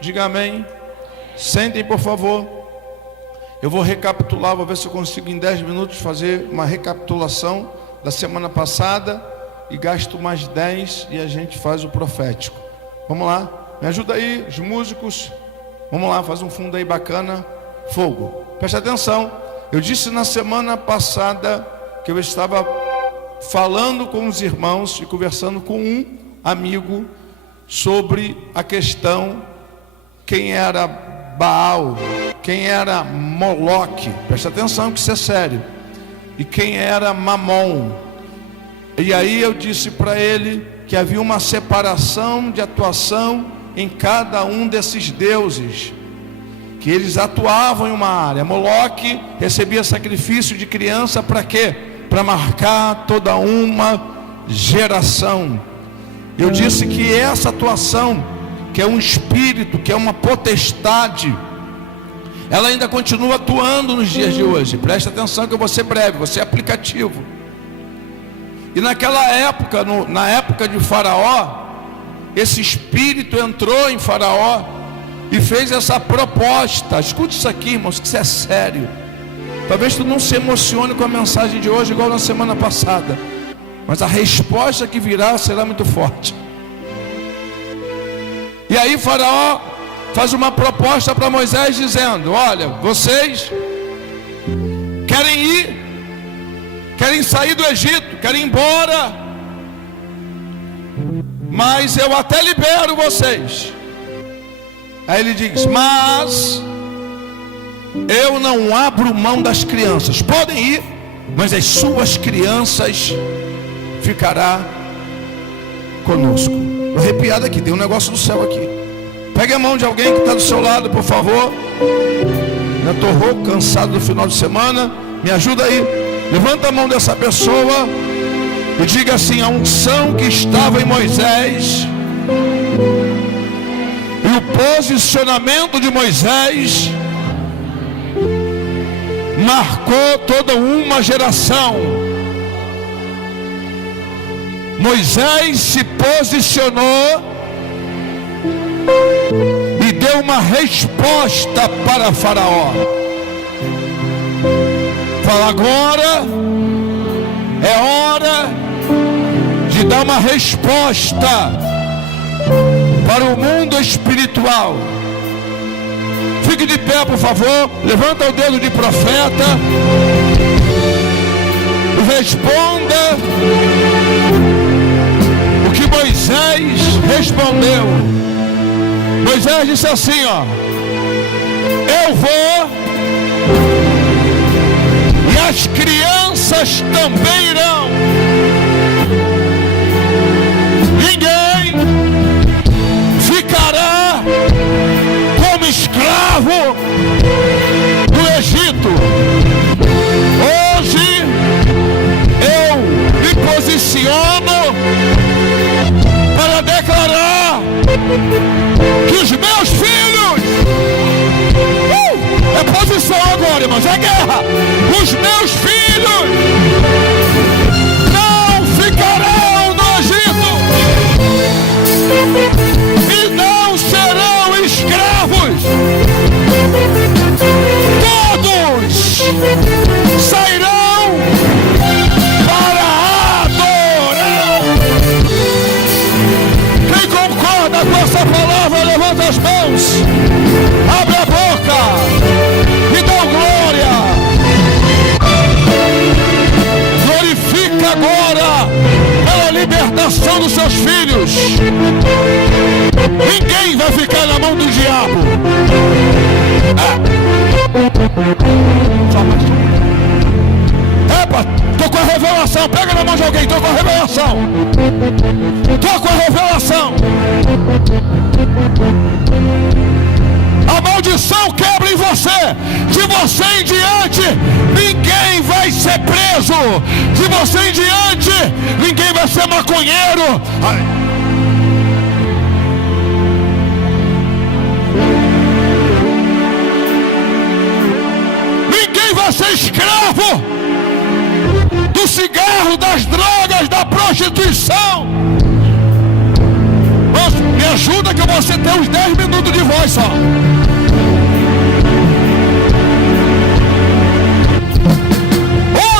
Diga amém. Sentem, por favor. Eu vou recapitular, vou ver se eu consigo em 10 minutos fazer uma recapitulação da semana passada e gasto mais 10 e a gente faz o profético. Vamos lá, me ajuda aí, os músicos. Vamos lá, faz um fundo aí bacana. Fogo. Preste atenção. Eu disse na semana passada que eu estava falando com os irmãos e conversando com um amigo sobre a questão quem era Baal, quem era Moloque. Preste atenção que isso é sério. E quem era Mamon. E aí eu disse para ele que havia uma separação de atuação em cada um desses deuses, que eles atuavam em uma área. Moloque recebia sacrifício de criança para quê? Para marcar toda uma geração. Eu disse que essa atuação, que é um espírito, que é uma potestade, ela ainda continua atuando nos dias de hoje. Presta atenção que eu vou ser breve, vou ser aplicativo. E naquela época, na época de Faraó, esse espírito entrou em Faraó e fez essa proposta. Escute isso aqui, irmãos, que isso é sério. Talvez tu não se emocione com a mensagem de hoje igual na semana passada, mas a resposta que virá será muito forte. E aí Faraó faz uma proposta para Moisés dizendo: olha, vocês querem ir, querem sair do Egito, querem ir embora, mas eu até libero vocês. Aí ele diz: mas eu não abro mão das crianças. Podem ir, mas as suas crianças ficará conosco. Estou arrepiado aqui, tem um negócio do céu aqui. Pegue a mão de alguém que está do seu lado, por favor. Já estou rouco, cansado do final de semana. Me ajuda aí. Levanta a mão dessa pessoa e diga assim: a unção que estava em Moisés e o posicionamento de Moisés marcou toda uma geração. Moisés se posicionou e deu uma resposta para Faraó. Fala: agora é hora de dar uma resposta para o mundo espiritual. Fique de pé, por favor. Levanta o dedo de profeta e responda o que Moisés respondeu. Moisés disse assim, ó: eu vou, e as crianças também irão. Ninguém ficará como escravo do Egito. Hoje eu me posiciono para declarar que os meus filhos, é posição agora, irmãos, é guerra. Os meus filhos não ficarão no Egito e não serão escravos. Todos sairão para adorar. Quem concorda com essa palavra, levanta as mãos, abre a boca e dá glória. Glorifica agora pela libertação dos seus filhos. Ninguém vai ficar na mão do diabo. Epa, tô com a revelação. Pega na mão de alguém, tô com a revelação. Tô com a revelação. A maldição quebra em você. De você em diante, ninguém vai ser preso. De você em diante, ninguém vai ser maconheiro. Ninguém vai ser escravo do cigarro, das drogas, da prostituição. Me ajuda que você tem uns 10 minutos de voz só.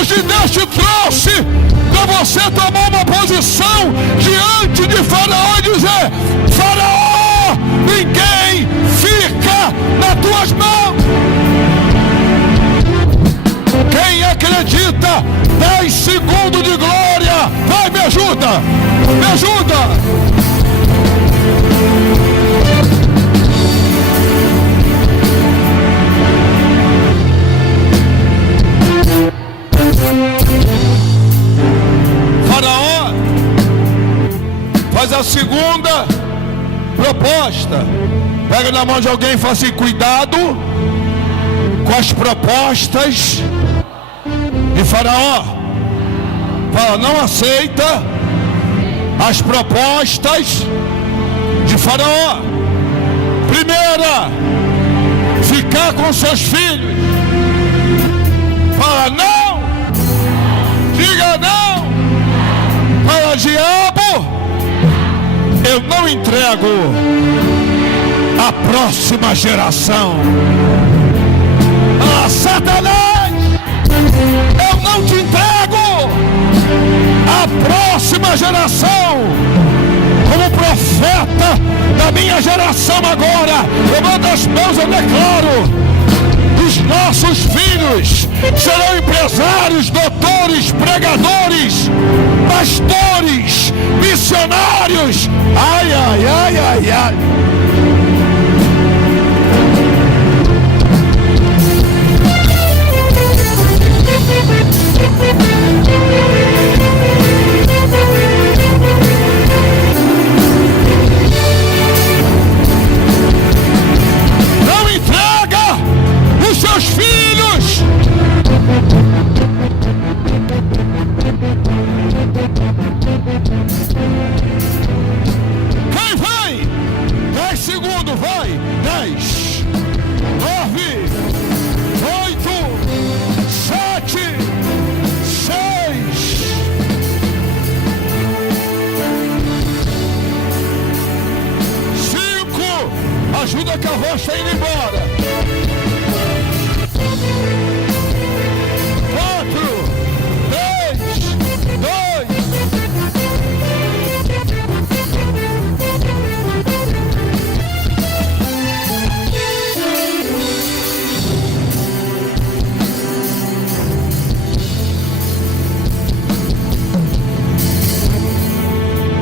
Hoje Deus te trouxe para você tomar uma posição diante de Faraó e dizer: Faraó, ninguém fica nas tuas mãos. Quem acredita, 10 segundos de glória. Vai, me ajuda, me ajuda. Faraó faz a segunda proposta. Pega na mão de alguém e fala assim: cuidado com as propostas de Faraó. Fala: não aceita as propostas de Faraó. Primeira, ficar com seus filhos. Fala: não. Diga não. Fala: diabo, eu não entrego a próxima geração. Fala: Satanás, eu não te entrego a próxima geração. Como profeta da minha geração agora, levanta as mãos, eu declaro: os nossos filhos serão empresários, doutores, pregadores, pastores, missionários. Ai, ai, ai, ai, ai. Não entrega os seus filhos. Quem vai? 10 segundos, vai. 10, 9, 8, 7, 6. Ajuda que a voz está indo embora. 4, 3, 2.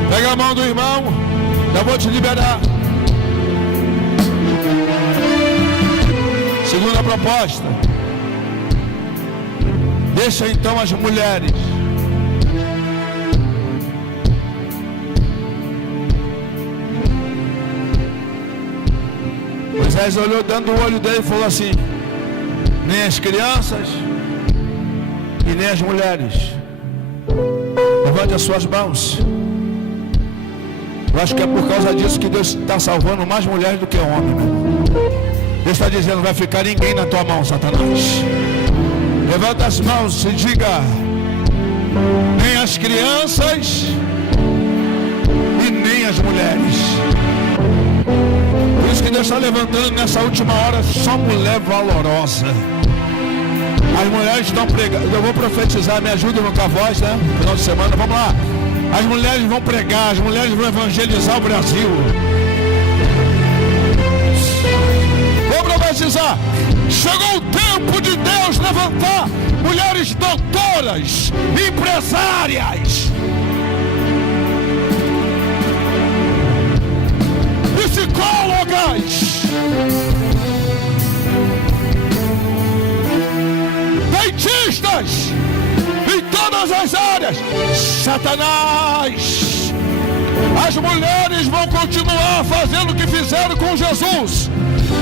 Pega a mão do irmão, já vou te liberar. Segunda proposta: deixa então as mulheres. Moisés olhou dentro do olho dele e falou assim: nem as crianças e nem as mulheres. Levante as suas mãos. Eu acho que é por causa disso que Deus está salvando mais mulheres do que homens. Deus está dizendo: não vai ficar ninguém na tua mão, Satanás. Levanta as mãos e diga: nem as crianças e nem as mulheres. Por isso que Deus está levantando nessa última hora só mulher valorosa. As mulheres estão pregando. Eu vou profetizar, me ajuda com a voz, né? Final de semana, vamos lá. As mulheres vão pregar, as mulheres vão evangelizar o Brasil. Chegou o tempo de Deus levantar mulheres doutoras, empresárias, psicólogas, dentistas, em todas as áreas. Satanás, as mulheres vão continuar fazendo o que fizeram com Jesus,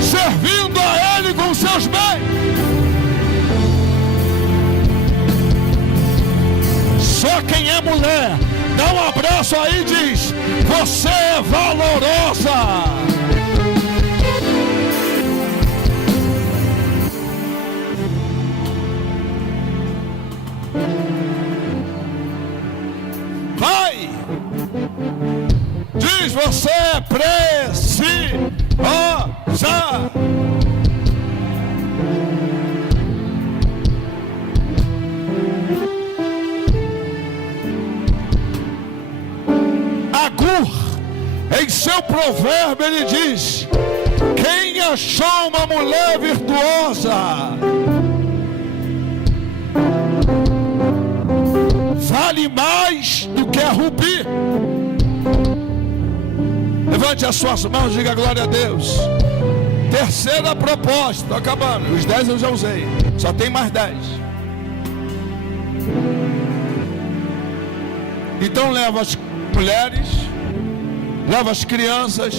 servindo a Ele com seus bens. Só quem é mulher, dá um abraço aí e diz: você é valorosa. Vai! Diz: você é presa. Zá. Agur, em seu provérbio ele diz: quem achou uma mulher virtuosa vale mais do que a rubi. Levante as suas mãos e diga glória a Deus. Terceira proposta, estou acabando, os 10 eu já usei, só tem mais 10. Então leva as mulheres, leva as crianças,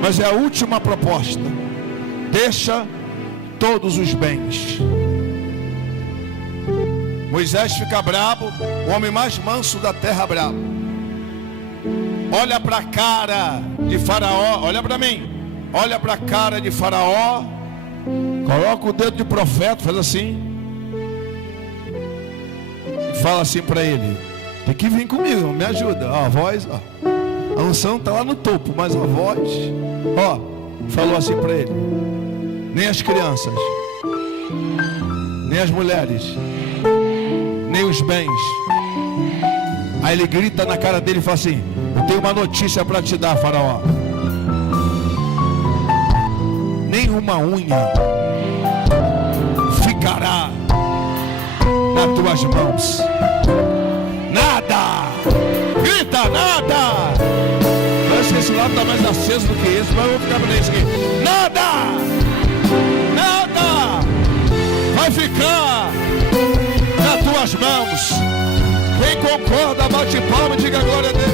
mas é a última proposta: deixa todos os bens. Moisés fica brabo, o homem mais manso da terra brabo. Olha para a cara de Faraó, olha para mim, olha para a cara de Faraó, coloca o dedo de profeta, faz assim, e fala assim para ele: tem que vir comigo, me ajuda. Ó, a voz, ó, a unção está lá no topo, mas a voz, ó, falou assim para ele: nem as crianças, nem as mulheres, nem os bens. Aí ele grita na cara dele e fala assim: eu tenho uma notícia para te dar, Faraó. Nenhuma unha ficará nas tuas mãos. Nada. Grita, nada. Parece que esse lado está mais aceso do que esse, mas eu vou ficar para isso aqui. Nada. Nada vai ficar nas tuas mãos. Quem concorda, bate palma e diga glória a Deus.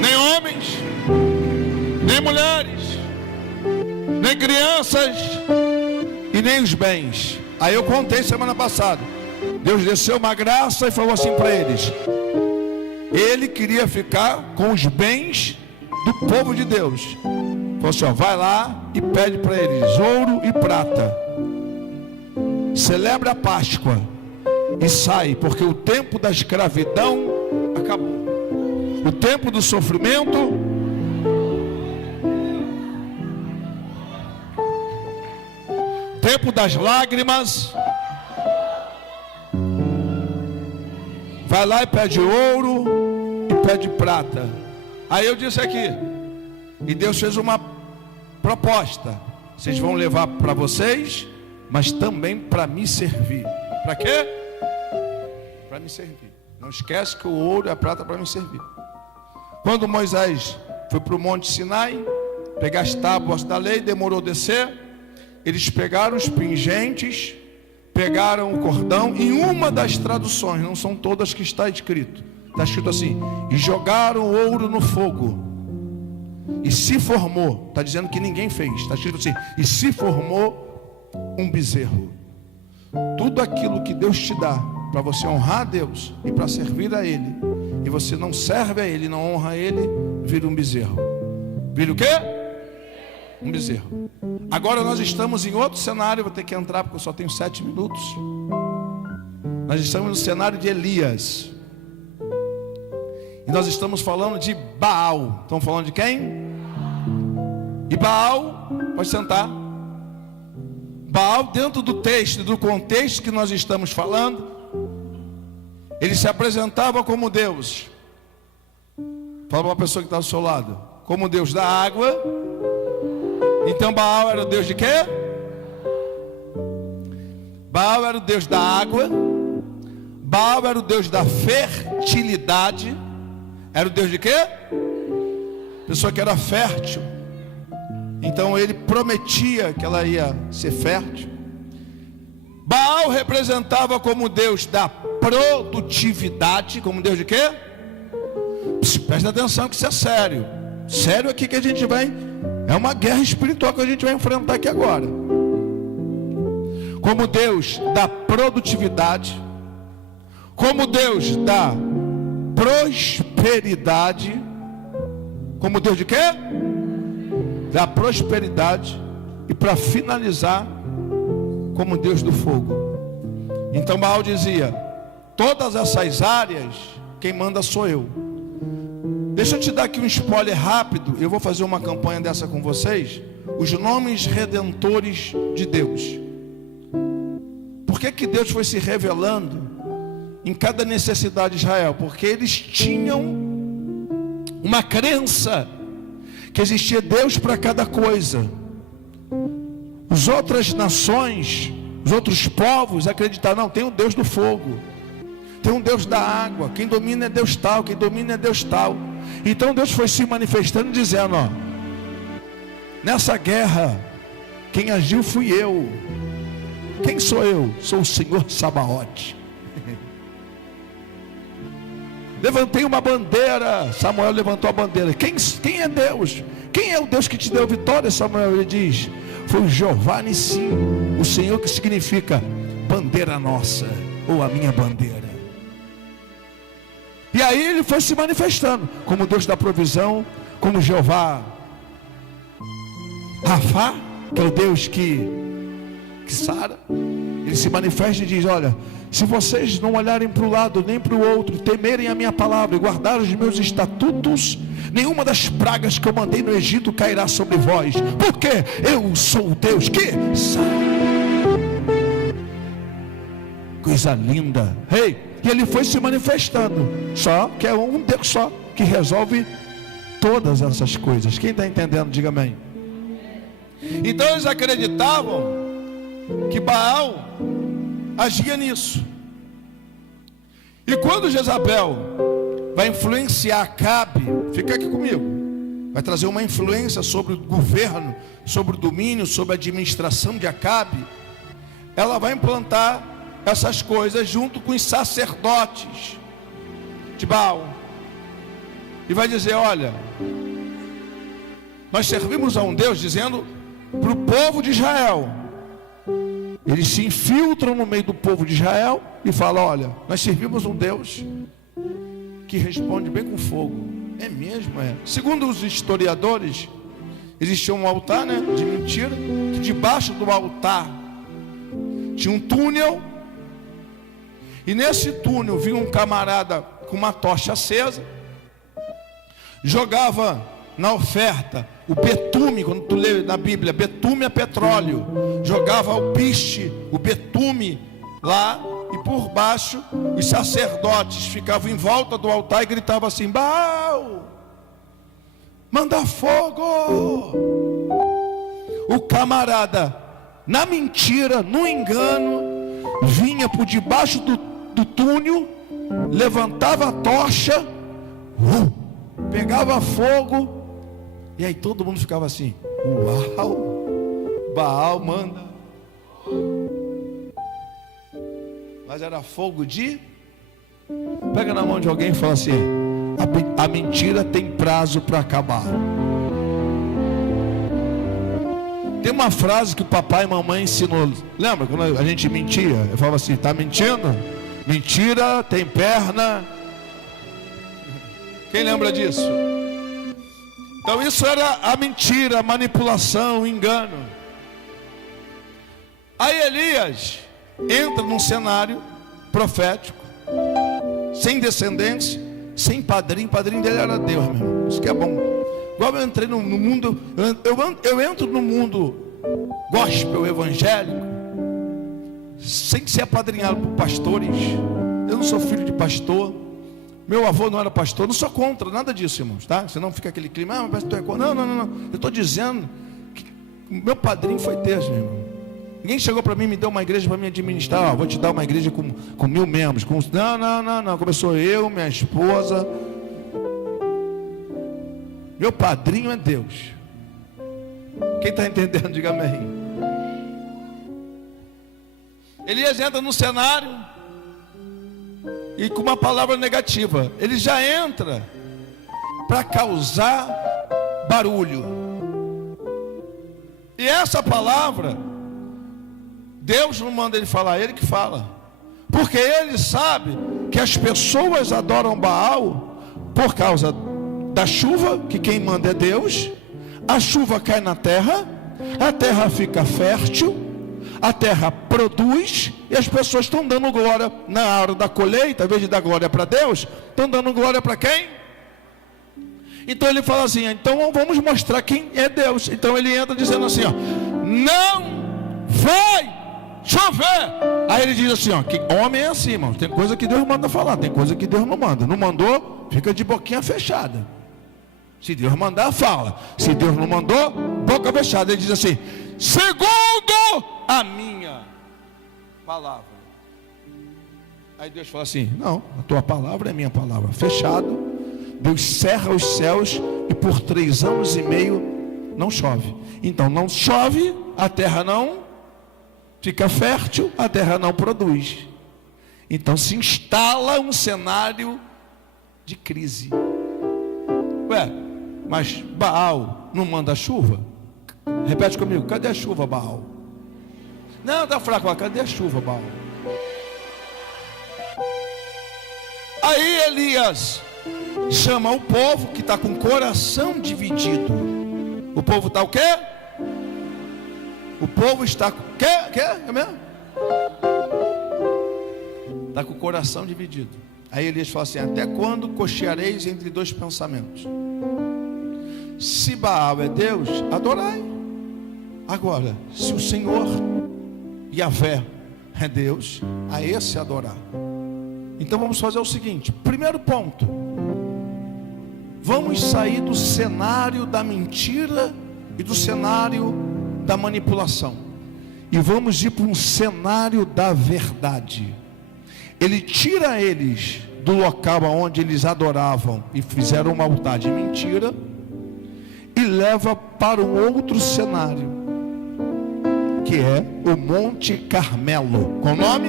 Nem homens, nem mulheres, nem crianças e nem os bens. Aí eu contei semana passada. Deus desceu uma graça e falou assim para eles: ele queria ficar com os bens do povo de Deus. Falou assim: ó, vai lá e pede para eles ouro e prata. Celebra a Páscoa e sai, porque o tempo da escravidão acabou. O tempo do sofrimento tempo das lágrimas. Vai lá e pede ouro e pede prata. Aí eu disse aqui, e Deus fez uma proposta: vocês vão levar para vocês, mas também para me servir. Para quê? Para me servir. Não esquece que o ouro e a prata é para me servir. Quando Moisés foi para o Monte Sinai pegar as tábuas da lei, demorou a descer. Eles pegaram os pingentes, pegaram o cordão. Em uma das traduções, não são todas que está escrito, está escrito assim: e jogaram o ouro no fogo, e se formou. Está dizendo que ninguém fez, está escrito assim: e se formou um bezerro. Tudo aquilo que Deus te dá para você honrar a Deus e para servir a Ele, e você não serve a Ele, não honra a Ele, vira um bezerro. Vira o quê? Um bezerro. Agora nós estamos em outro cenário. Vou ter que entrar porque eu só tenho 7 minutos. Nós estamos no cenário de Elias, e nós estamos falando de Baal. Estamos falando de quem? E Baal, pode sentar. Baal, dentro do texto, do contexto que nós estamos falando, ele se apresentava como Deus. Fala para uma pessoa que está ao seu lado: como Deus da água. Então Baal era o Deus de quê? Baal era o Deus da água. Baal era o Deus da fertilidade. Era o Deus de quê? Pessoa que era fértil. Então ele prometia que ela ia ser fértil. Baal representava como Deus da produtividade. Como Deus de quê? Presta atenção que isso é sério. Sério aqui que a gente vai... É uma guerra espiritual que a gente vai enfrentar aqui agora. Como Deus da produtividade. Como Deus da prosperidade. Como Deus de quê? Da prosperidade. E para finalizar, como Deus do fogo. Então Baal dizia: todas essas áreas, quem manda sou eu. Deixa eu te dar aqui um spoiler rápido. Eu vou fazer uma campanha dessa com vocês. Os nomes redentores de Deus. Por que Deus foi se revelando em cada necessidade de Israel? Porque eles tinham uma crença que existia Deus para cada coisa. As outras nações, os outros povos acreditaram, não, tem um Deus do fogo, tem um Deus da água, quem domina é Deus tal, quem domina é Deus tal. Então Deus foi se manifestando dizendo, ó, nessa guerra quem agiu fui eu. Quem sou eu? Sou o Senhor Sabaote. Levantei uma bandeira. Samuel levantou a bandeira. Quem é Deus? Quem é o Deus que te deu vitória? Samuel, ele diz, foi o Jeová Nissim, o Senhor, que significa bandeira nossa, ou a minha bandeira. E aí ele foi se manifestando como Deus da provisão, como Jeová Rafá, que é o Deus que sara. Ele se manifesta e diz, olha, se vocês não olharem para o lado nem para o outro, temerem a minha palavra e guardarem os meus estatutos, nenhuma das pragas que eu mandei no Egito cairá sobre vós, porque eu sou o Deus que sara. Coisa linda. E ele foi se manifestando. Só que é um Deus só que resolve todas essas coisas. Quem está entendendo, diga amém. Então eles acreditavam que Baal agia nisso. E quando Jezabel vai influenciar Acabe, fica aqui comigo, vai trazer uma influência sobre o governo, sobre o domínio, sobre a administração de Acabe, ela vai implantar essas coisas junto com os sacerdotes de Baal, e vai dizer, olha, nós servimos a um Deus, dizendo para o povo de Israel. Eles se infiltram no meio do povo de Israel e falam, olha, nós servimos um Deus que responde bem com fogo. É mesmo, é. Segundo os historiadores, existia um altar, né, de mentira, que debaixo do altar tinha um túnel, e nesse túnel vinha um camarada com uma tocha acesa, jogava na oferta o betume. Quando tu lê na Bíblia, betume é petróleo, jogava o piche, o betume lá, e por baixo os sacerdotes ficavam em volta do altar e gritavam assim, Baal, manda fogo. O camarada, na mentira, no engano, vinha por debaixo do túnel, levantava a tocha, pegava fogo, e aí todo mundo ficava assim, uau, Baal manda. Mas era fogo de... Pega na mão de alguém e fala assim, a mentira tem prazo para acabar. Tem uma frase que o papai e mamãe ensinou. Lembra quando a gente mentia? Eu falava assim, tá mentindo? Mentira tem perna. Quem lembra disso? Então isso era a mentira, a manipulação, o engano. Aí Elias entra num cenário profético, sem descendência, sem padrinho. Padrinho dele era Deus, meu irmão. Isso que é bom. Igual eu entrei no mundo, eu entro no mundo gospel, evangélico, sem ser apadrinhado por pastores. Eu não sou filho de pastor, meu avô não era pastor. Não sou contra nada disso, irmãos, tá? Senão fica aquele clima, mas pastor é contra. Não. Eu estou dizendo que meu padrinho foi Deus, meu irmão. Ninguém chegou para mim e me deu uma igreja para me administrar. Vou te dar uma igreja com 1000 membros. Não. Começou eu, minha esposa. Meu padrinho é Deus. Quem está entendendo, diga amém. Elias entra no cenário e com uma palavra negativa. Ele já entra para causar barulho. E essa palavra, Deus não manda ele falar, ele que fala. Porque ele sabe que as pessoas adoram Baal por causa da chuva, que quem manda é Deus. A chuva cai na terra, a terra fica fértil, a terra produz, e as pessoas estão dando glória na hora da colheita. Em vez de dar glória para Deus, estão dando glória para quem? Então ele fala assim: então vamos mostrar quem é Deus. Então ele entra dizendo assim, ó: não vai chover. Aí ele diz assim, ó, que homem é assim, irmão. Tem coisa que Deus manda falar, tem coisa que Deus não manda. Não mandou, fica de boquinha fechada. Se Deus mandar, fala. Se Deus não mandou, boca fechada. Ele diz assim: segundo a minha palavra. Aí Deus fala assim: não, a tua palavra é minha palavra. Fechado. Deus cerra os céus e por 3 anos e meio não chove. Então não chove, a terra não fica fértil, a terra não produz. Então se instala um cenário de crise. Ué, mas Baal não manda chuva? Repete comigo: cadê a chuva, Baal? Não, está fraco. Cadê a chuva, Baal? Aí Elias chama o povo que está com o coração dividido. O povo está o quê? O povo está com o quê? É mesmo? Está com o coração dividido. Aí Elias fala assim: até quando cocheareis entre 2 pensamentos? Se Baal é Deus, adorai. Agora, se o Senhor Yahvé é Deus, a esse adorar. Então vamos fazer o seguinte: primeiro ponto, vamos sair do cenário da mentira e do cenário da manipulação, e vamos ir para um cenário da verdade. Ele tira eles do local onde eles adoravam e fizeram uma altar de mentira, e leva para um outro cenário, que é o Monte Carmelo. Qual o nome?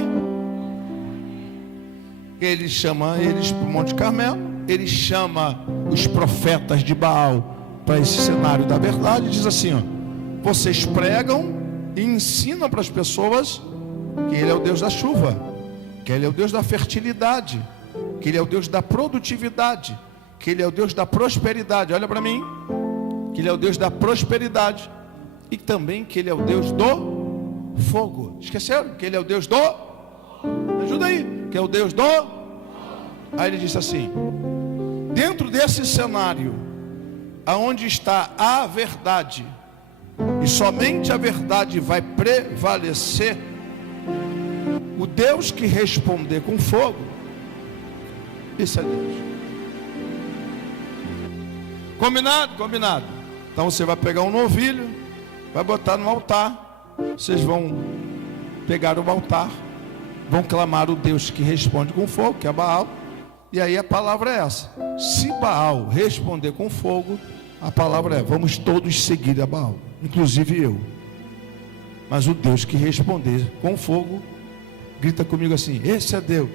Ele chama eles para o Monte Carmelo. Ele chama os profetas de Baal para esse cenário da verdade e diz assim, ó: vocês pregam e ensinam para as pessoas que Ele é o Deus da chuva, que Ele é o Deus da fertilidade, que Ele é o Deus da produtividade, que Ele é o Deus da prosperidade. Olha para mim, que Ele é o Deus da prosperidade, e também que Ele é o Deus do fogo. Esqueceram? Que Ele é o Deus do... Me ajuda aí. Que é o Deus do... Aí ele disse assim: dentro desse cenário, aonde está a verdade, e somente a verdade vai prevalecer, o Deus que responder com fogo, esse é Deus. Combinado? Combinado. Então você vai pegar um novilho, vai botar no altar. Vocês vão pegar o altar, vão clamar o Deus que responde com fogo, que é Baal. E aí a palavra é essa: se Baal responder com fogo, a palavra é: vamos todos seguir a Baal, inclusive eu. Mas o Deus que responder com fogo, grita comigo assim: esse é Deus.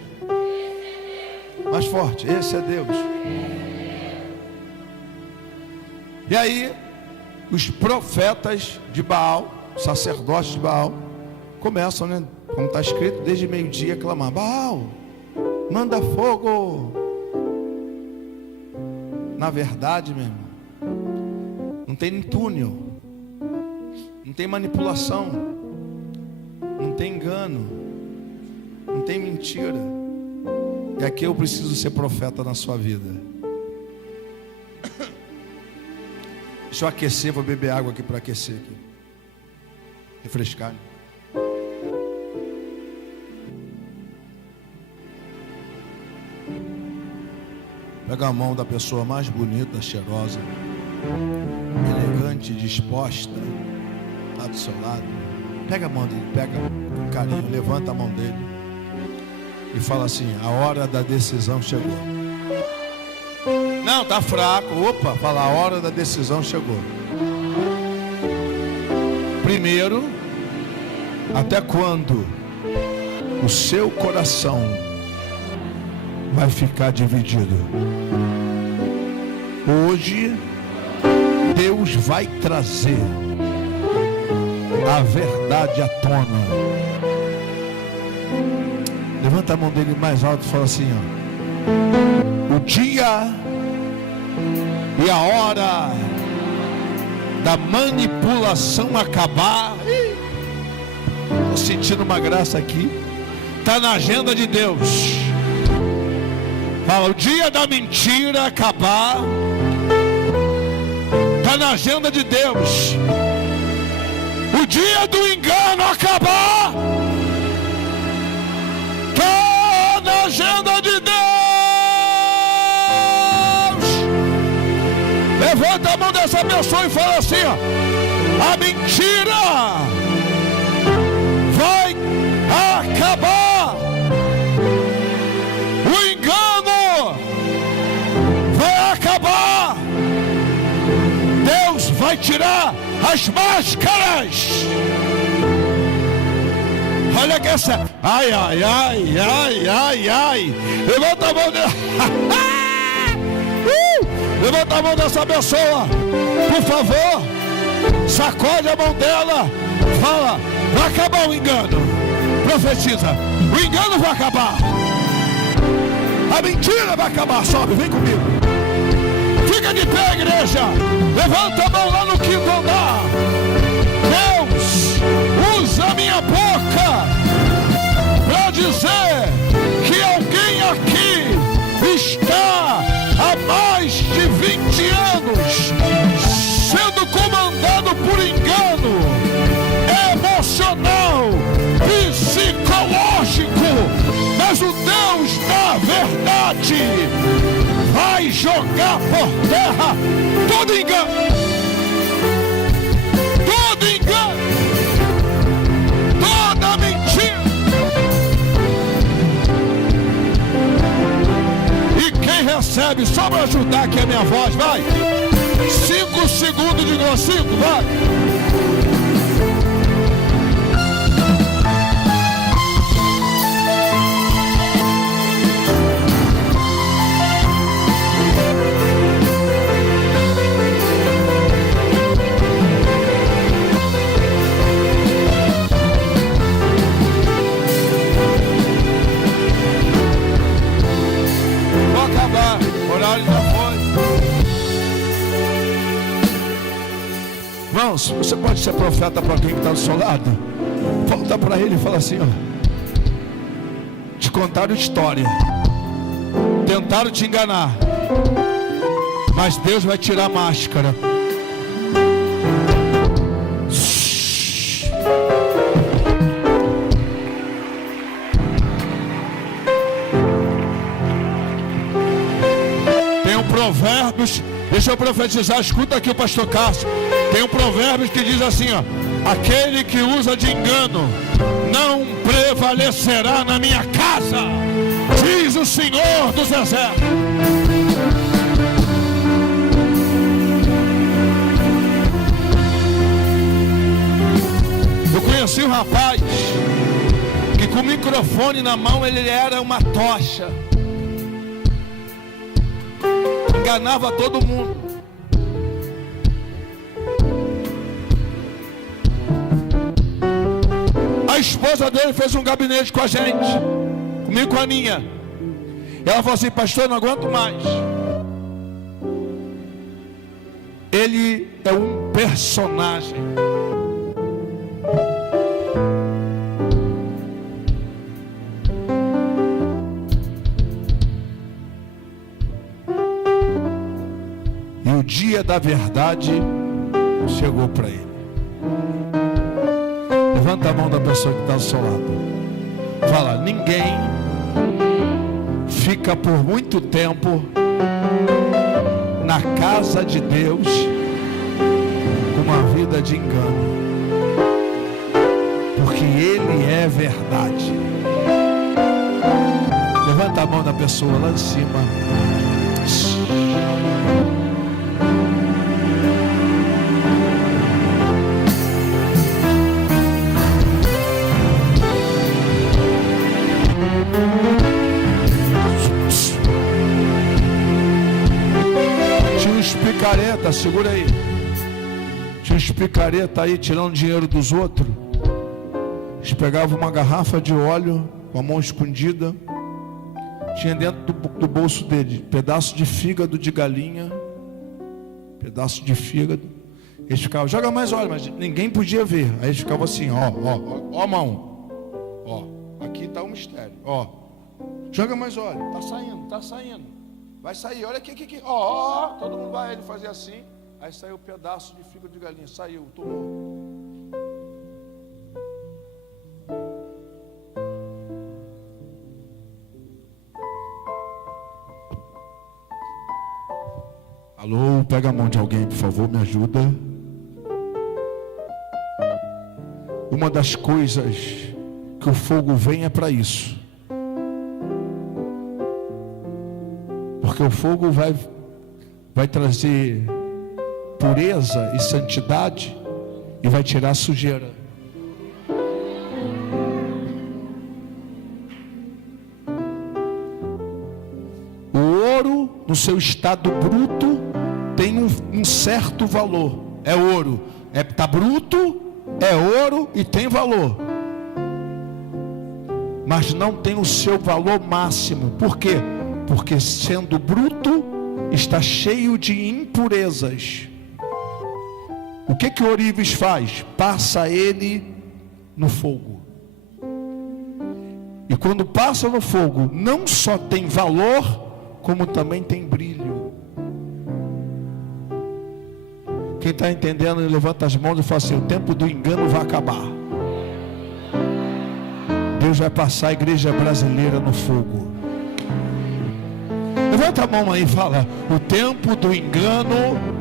Mais forte: esse é Deus. E aí os profetas de Baal, sacerdotes de Baal, começam, né, como está escrito, desde meio-dia a clamar: Baal, manda fogo. Na verdade, meu irmão, não tem túnel, não tem manipulação, não tem engano, não tem mentira. E aqui eu preciso ser profeta na sua vida. Deixa eu aquecer, vou beber água aqui para aquecer aqui, refrescar. Pega a mão da pessoa mais bonita, cheirosa, elegante, disposta, lá do seu lado. Pega a mão dele, pega com carinho, levanta a mão dele e fala assim: a hora da decisão chegou. Não, tá fraco. Opa, fala: a hora da decisão chegou. Primeiro, até quando o seu coração vai ficar dividido? Hoje Deus vai trazer a verdade à tona. Levanta a mão dele mais alto e fala assim, ó: o dia e a hora da manipulação acabar. Estou sentindo uma graça aqui. Está na agenda de Deus. Fala: o dia da mentira acabar está na agenda de Deus. O dia do engano acabar, está na agenda de Deus. Levanta a mão dessa pessoa e fala assim, ó: a mentira vai acabar, o engano vai acabar, Deus vai tirar as máscaras. Olha que essa, ai, ai, ai, ai, ai, ai, levanta a mão levanta a mão dessa pessoa, por favor, sacode a mão dela, fala: vai acabar o engano. Profetiza: o engano vai acabar, a mentira vai acabar. Sobe, vem comigo. Fica de pé, igreja. Levanta a mão lá no quinto andar. Deus, usa a minha boca para dizer que alguém aqui está há mais de 20 anos sendo comandado por engano emocional, psicológico, mas o Deus da verdade vai jogar por terra todo engano, toda mentira. E quem recebe, só para ajudar aqui a minha voz, vai, 5 segundos de grossinho, vai. Irmãos, você pode ser profeta para quem está do seu lado? Volta para ele e fala assim, ó: te contaram história, tentaram te enganar, mas Deus vai tirar a máscara. Tem um Provérbios, deixa eu profetizar, escuta aqui o pastor Cássio. Tem um provérbio que diz assim, ó: aquele que usa de engano não prevalecerá na minha casa, diz o Senhor dos Exércitos. Eu conheci um rapaz que com o microfone na mão ele era uma tocha, enganava todo mundo. A esposa dele fez um gabinete com a gente, comigo, com a Aninha. Ela falou assim: pastor, não aguento mais. Ele é um personagem. E o dia da verdade chegou para ele. Levanta a mão da pessoa que está ao seu lado. Fala: ninguém fica por muito tempo na casa de Deus com uma vida de engano, porque Ele é verdade. Levanta a mão da pessoa lá em cima. Tinha uns picareta, segura aí. Tinha uns picareta aí tirando dinheiro dos outros. Eles pegavam uma garrafa de óleo com a mão escondida. Tinha dentro do bolso dele pedaço de fígado de galinha, pedaço de fígado. Eles ficavam: joga mais óleo, mas ninguém podia ver. Aí eles ficavam assim: ó a mão, ó, aqui está o mistério, ó, joga mais óleo, tá saindo, vai sair, olha aqui, ó, todo mundo vai. Ele fazia assim, Aí saiu um pedaço de fígado de galinha, saiu, tomou. Alô, pega a mão de alguém, por favor, me ajuda. Uma das coisas que o fogo vem é para isso. Porque o fogo vai trazer pureza e santidade e vai tirar a sujeira. O ouro, no seu estado bruto, tem um certo valor. É ouro. Está bruto, é ouro e tem valor. Mas não tem o seu valor máximo. Por quê? Porque sendo bruto, está cheio de impurezas. O que o ourives faz? Passa ele no fogo. E quando passa no fogo, não só tem valor, como também tem brilho. Quem está entendendo, levanta as mãos e fala assim: o tempo do engano vai acabar. Deus vai passar a igreja brasileira no fogo. Levanta a mão aí e fala: o tempo do engano.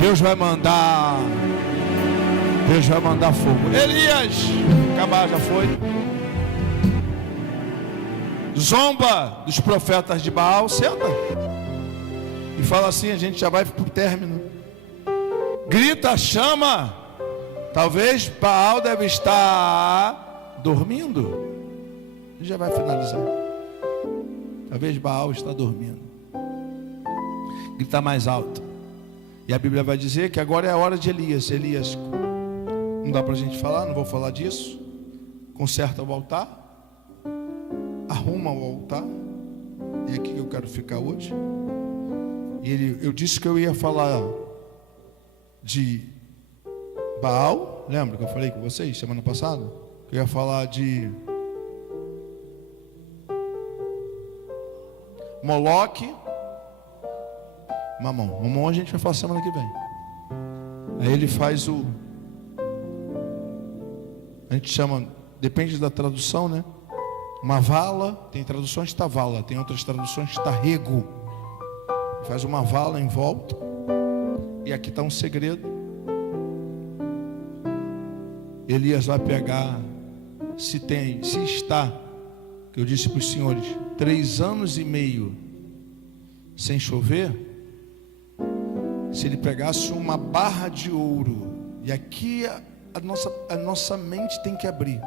Deus vai mandar fogo. Elias, acabar, já foi. Zomba dos profetas de Baal, senta e fala assim: a gente já vai para o término. Grita, chama. Talvez Baal deve estar dormindo. Já vai finalizar. Talvez Baal está dormindo. Grita mais alto. E a Bíblia vai dizer que agora é a hora de Elias. Elias, não dá para a gente falar, não vou falar disso. Conserta o altar. Arruma o altar. É aqui que eu quero ficar hoje. E eu disse que eu ia falar de Baal. Lembra que eu falei com vocês semana passada? Que eu ia falar de Moloque. Mamon a gente vai falar semana que vem. Aí ele faz a gente chama, depende da tradução, né? Uma vala, tem traduções que está vala, tem outras traduções que está rego. Faz uma vala em volta. E aqui está um segredo. Elias vai pegar, se está, que eu disse para os senhores, 3 anos e meio sem chover. Se ele pegasse uma barra de ouro, e aqui a nossa mente tem que abrir.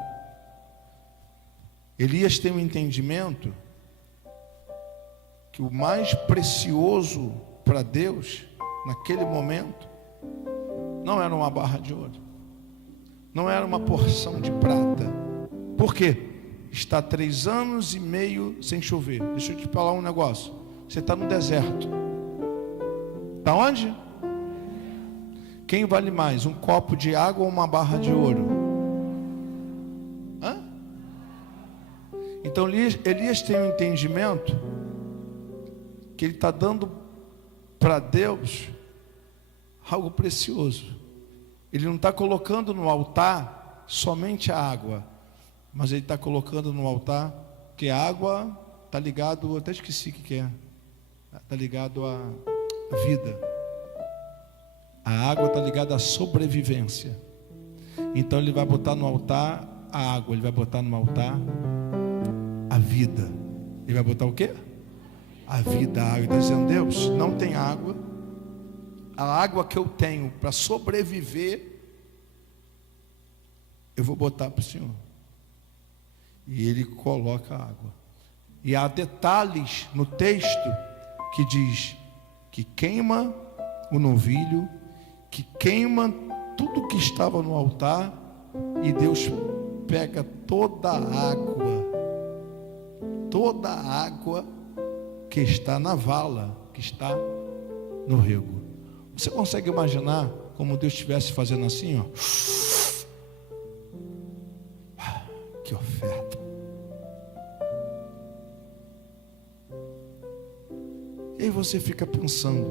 Elias tem um entendimento que o mais precioso para Deus naquele momento não era uma barra de ouro, não era uma porção de prata. Por quê? Está 3 anos e meio sem chover. Deixa eu te falar um negócio. Você está no deserto. Está onde? Quem vale mais, um copo de água ou uma barra de ouro? Hã? Então Elias tem um entendimento que ele está dando para Deus algo precioso. Ele não está colocando no altar somente a água, mas ele está colocando no altar, que a água está ligado, até esqueci o que é, está ligado à vida. A água está ligada à sobrevivência. Então ele vai botar no altar a água, ele vai botar no altar a vida. Ele vai botar o quê? A vida, a água. Ele está dizendo: Deus, não tem água. A água que eu tenho para sobreviver, eu vou botar para o Senhor. E ele coloca a água. E há detalhes no texto que diz que queima o novilho, que queima tudo que estava no altar, e Deus pega toda a água que está na vala, que está no rego. Você consegue imaginar como Deus estivesse fazendo assim, ó? Que oferta! E aí você fica pensando,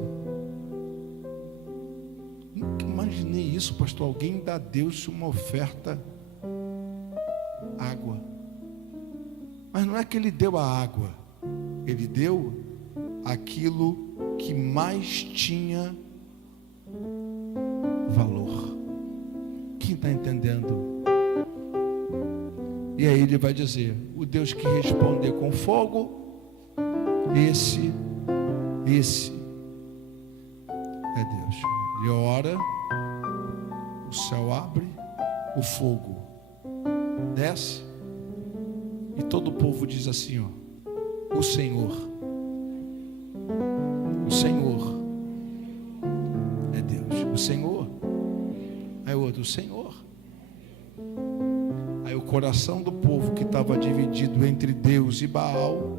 nunca imaginei isso, pastor. Alguém dá a Deus uma oferta, água. Mas não é que ele deu a água, ele deu aquilo que mais tinha valor. Quem está entendendo? E aí ele vai dizer: o Deus que responder com fogo, esse é Deus. Ele ora, o céu abre, o fogo desce, e todo o povo diz assim, ó: o Senhor é Deus. O Senhor. Aí o outro: o Senhor. Aí o coração do povo, que estava dividido entre Deus e Baal,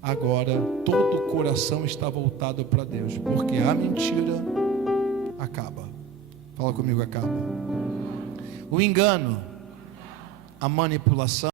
agora todo o coração está voltado para Deus, porque a mentira acaba. Fala comigo: acaba. O engano, a manipulação,